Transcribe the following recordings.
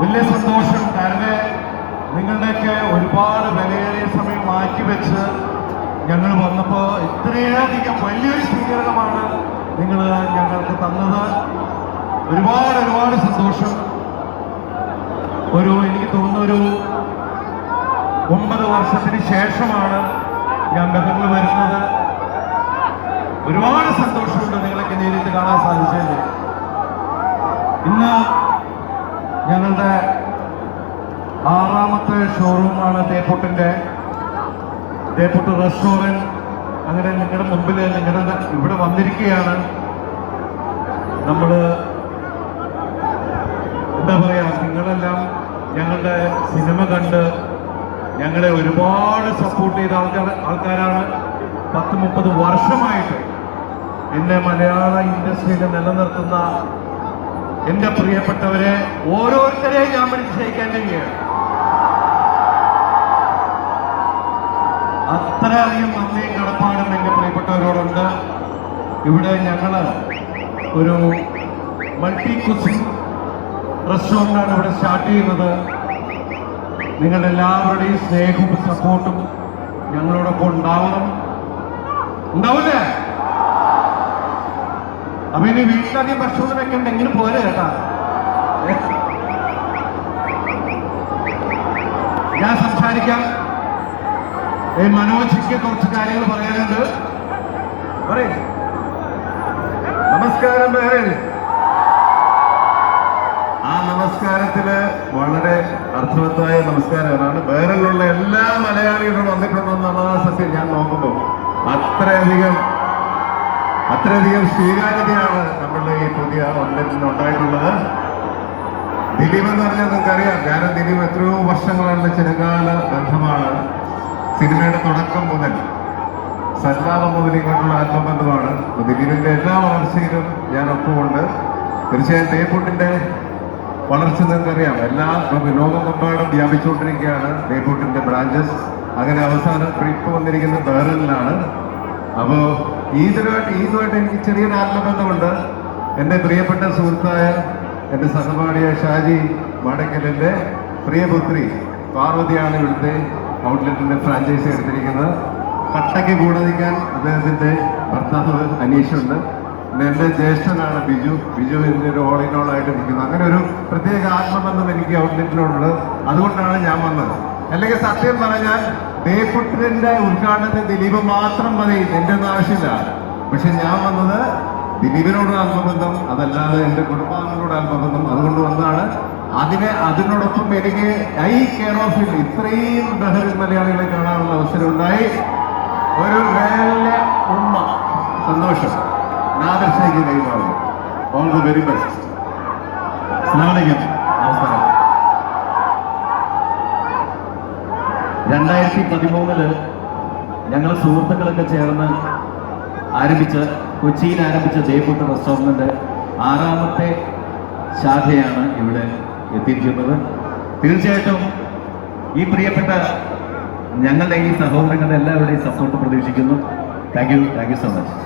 വലിയ സന്തോഷം. കാരണം നിങ്ങളുടെയൊക്കെ ഒരുപാട് വിലയേറിയ സമയം മാറ്റിവെച്ച് ഞങ്ങൾ വന്നപ്പോൾ ഇത്രയധികം വലിയൊരു സ്വീകരണമാണ് നിങ്ങൾ ഞങ്ങൾക്ക് തന്നത്. ഒരുപാട് സന്തോഷം. എനിക്ക് തോന്നുന്ന ഒരു 9 വർഷത്തിന് ശേഷമാണ് ഞാൻ ബഹറിൽ വരുന്നത്. ഒരുപാട് സന്തോഷമുണ്ട് നിങ്ങളൊക്കെ നേരിട്ട് കാണാൻ സാധിച്ചത്. ഇന്ന് ഞങ്ങളുടെ 6ാമത്തെ ഷോറൂമാണ് തേപ്പൂട്ടിൻ്റെ തേപ്പൂട്ട് റെസ്റ്റോറൻറ്റ്. അങ്ങനെ നിങ്ങളുടെ മുമ്പിൽ നിങ്ങളുടെ ഇവിടെ വന്നിരിക്കുകയാണ്. നമ്മൾ എന്താ പറയുക, നിങ്ങളെല്ലാം ഞങ്ങളുടെ സിനിമ കണ്ട് ഞങ്ങളെ ഒരുപാട് സപ്പോർട്ട് ചെയ്ത ആൾക്കാരാണ്. 10-30 വർഷമായിട്ട് എന്നെ മലയാള ഇൻഡസ്ട്രിയിൽ നിലനിർത്തുന്ന എൻ്റെ പ്രിയപ്പെട്ടവരെ ഓരോരുത്തരെയും ഞാൻ വിളിച്ച് ക്ഷയിക്കാൻ കഴിയുകയാണ്. അത്രയധികം നന്ദിയും കടപ്പാടും എൻ്റെ പ്രിയപ്പെട്ടവരോടുണ്ട്. ഇവിടെ ഞങ്ങൾ ഒരു മൾട്ടി കുസിൻ റെസ്റ്റോറൻ്റാണ് ഇവിടെ സ്റ്റാർട്ട് ചെയ്യുന്നത്. നിങ്ങളുടെ എല്ലാവരുടെയും സ്നേഹവും സപ്പോർട്ടും ഞങ്ങളോടൊപ്പം ഉണ്ടാവില്ലേ? അപ്പൊ ഇനി വീട്ടിലധികം ഭക്ഷണം വെക്കണ്ട, എങ്ങനെ പോരെ കേട്ടാ. ഞാൻ സംസാരിക്കാം. മനോജിക്ക് കുറച്ച് കാര്യങ്ങൾ പറയാനുണ്ട്. പറയേ. നമസ്കാരം ബഹ്റിൻ. ആ നമസ്കാരത്തില് വളരെ അർത്ഥവത്തായ നമസ്കാരമാണ്. ബഹ്റിലുള്ള എല്ലാ മലയാളികളും വന്നിട്ടുണ്ടെന്നുള്ളതാണ് സത്യം. ഞാൻ നോക്കുമ്പോൾ അത്രയധികം സ്വീകാര്യതയാണ് നമ്മളുടെ ഈ പുതിയ ഔട്ട്ലെറ്റിന് ഉണ്ടായിട്ടുള്ളത്. ദിലീപ് എന്ന് പറഞ്ഞാൽ നിങ്ങൾക്കറിയാം. കാരണം ദിലീപ് എത്രയോ വർഷങ്ങളുള്ള ചിരകാല ബന്ധമാണ്. സിനിമയുടെ തുടക്കം മുതൽ സല്ലാപം മുതൽ ഇങ്ങോട്ടുള്ള ആത്മബന്ധമാണ്. ദിലീപിന്റെ എല്ലാ വളർച്ചയിലും ഞാൻ ഒപ്പമുണ്ട്. തീർച്ചയായും തേപ്പൂട്ടിന്റെ വളർച്ച നിങ്ങൾക്കറിയാം. ലോകമെമ്പാടും വ്യാപിച്ചുകൊണ്ടിരിക്കുകയാണ് തേപ്പൂട്ടിന്റെ ബ്രാഞ്ചസ്. അങ്ങനെ അവസാനം ഇപ്പോൾ വന്നിരിക്കുന്നത് ബഹ്റിനിലാണ്. അപ്പോൾ ഈദുമായിട്ട് എനിക്ക് ചെറിയൊരു ആത്മബന്ധമുണ്ട്. എൻ്റെ പ്രിയപ്പെട്ട സുഹൃത്തായ എൻ്റെ സഹപാഠിയായ ഷാജി മാടക്കലിൻ്റെ പ്രിയപുത്രി പാർവതിയാണ് ഇവിടുത്തെ ഔട്ട്ലെറ്റിൻ്റെ ഫ്രാഞ്ചൈസി എടുത്തിരിക്കുന്നത്. കട്ടയ്ക്ക് കൂടെ നിൽക്കാൻ അദ്ദേഹത്തിൻ്റെ ഭർത്താവ് അനീഷുണ്ട്. പിന്നെ എൻ്റെ ജ്യേഷ്ഠനാണ് ബിജു എന്നൊരു ഓൾ ഇൻ ഓൾ ആയിട്ട് നിൽക്കുന്നത്. അങ്ങനെ ഒരു പ്രത്യേക ആത്മബന്ധം എനിക്ക് ഔട്ട്ലെറ്റിനോടുള്ളത്. അതുകൊണ്ടാണ് ഞാൻ വന്നത്. അല്ലെങ്കിൽ സത്യം പറഞ്ഞാൽ തേപ്പൂട്ടിന്റെ ഉദ്ഘാടനത്തിന് ദിലീപ് മാത്രം മതി, എൻ്റെ ഒന്നും ആവശ്യമില്ല. പക്ഷെ ഞാൻ വന്നത് ദിലീപിനോട് ആത്മബന്ധം, അതല്ലാതെ എൻ്റെ കുടുംബാംഗങ്ങളോട് ആത്മബന്ധം, അതുകൊണ്ട് വന്നതാണ്. അതിനോടൊപ്പം എനിക്ക് കെയർ ഓഫ് ഇറ്റ് ഇത്രയും ബഹ്റിൻ മലയാളികളെ കാണാനുള്ള അവസരം ഉണ്ടായി. ഒരു വലിയ സന്തോഷം. നാദർശയ്ക്ക് കൈമാറുന്നു. All the very best. നമസ്കാരം. 2013 ഞങ്ങൾ സുഹൃത്തുക്കളൊക്കെ ചേർന്ന് കൊച്ചിയിൽ ആരംഭിച്ച തേപ്പൂട്ട് റെസ്റ്റോറൻറ്റിൻ്റെ 6ാമത്തെ ശാഖയാണ് ഇവിടെ എത്തിയിരിക്കുന്നത്. തീർച്ചയായിട്ടും ഈ പ്രിയപ്പെട്ട ഞങ്ങളുടെ ഈ സഹോദരങ്ങളുടെ എല്ലാവരുടെയും സപ്പോർട്ട് പ്രതീക്ഷിക്കുന്നു. Thank you so much.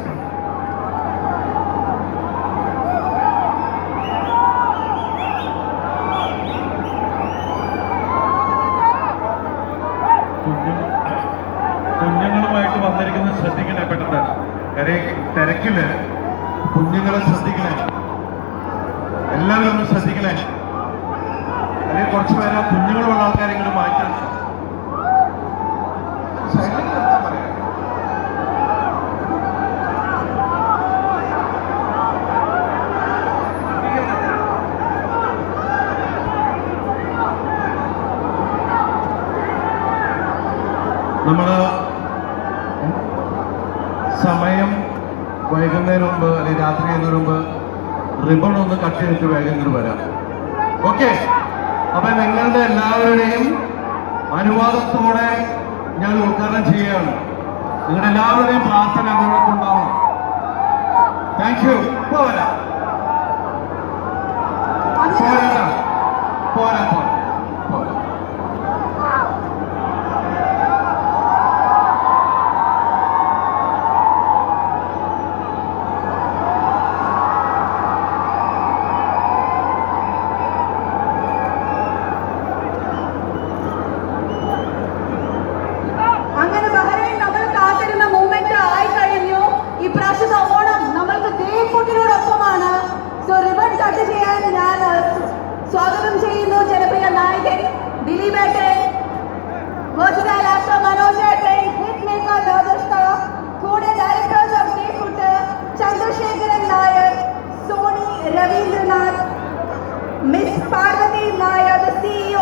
കുഞ്ഞുങ്ങളുമായിട്ട് വന്നിരിക്കുന്നത് ശ്രദ്ധിക്കണേ. പെട്ടെന്ന് തിരക്കില് കുഞ്ഞുങ്ങളെ ശ്രദ്ധിക്കണേ. എല്ലാവരും ഒന്ന് ശ്രദ്ധിക്കണേ. അല്ലെങ്കിൽ കുറച്ച് പേരെ കുഞ്ഞുങ്ങളുള്ള ആൾക്കാരെ ഇങ്ങോട്ട് മാറ്റണം. നമ്മള് സമയം വൈകുന്നതിന് മുമ്പ് അല്ലെങ്കിൽ രാത്രി ചെയ്യുന്നതിന് മുമ്പ് റിബൺ ഒന്ന് കട്ട് ചെയ്തിട്ട് വേഗം ഇങ്ങോട്ട് വരാം. ഓക്കെ. അപ്പൊ നിങ്ങളുടെ എല്ലാവരുടെയും അനുവാദത്തോടെ ഞാൻ ഉദ്ഘാടനം ചെയ്യുകയാണ്. നിങ്ങളുടെ എല്ലാവരുടെയും പ്രാർത്ഥന ഞങ്ങളൊക്കെ ഉണ്ടാവണം. Thank you. പോരാ പോരാ പോരാ. Hind, Dilipete, versatile actor Manoj Jain, hitmaker Nadersha, co-directors of Deeputta, Chandrasekharan Nair, Soni Ravindranath, Miss Parvati Nair, the CEO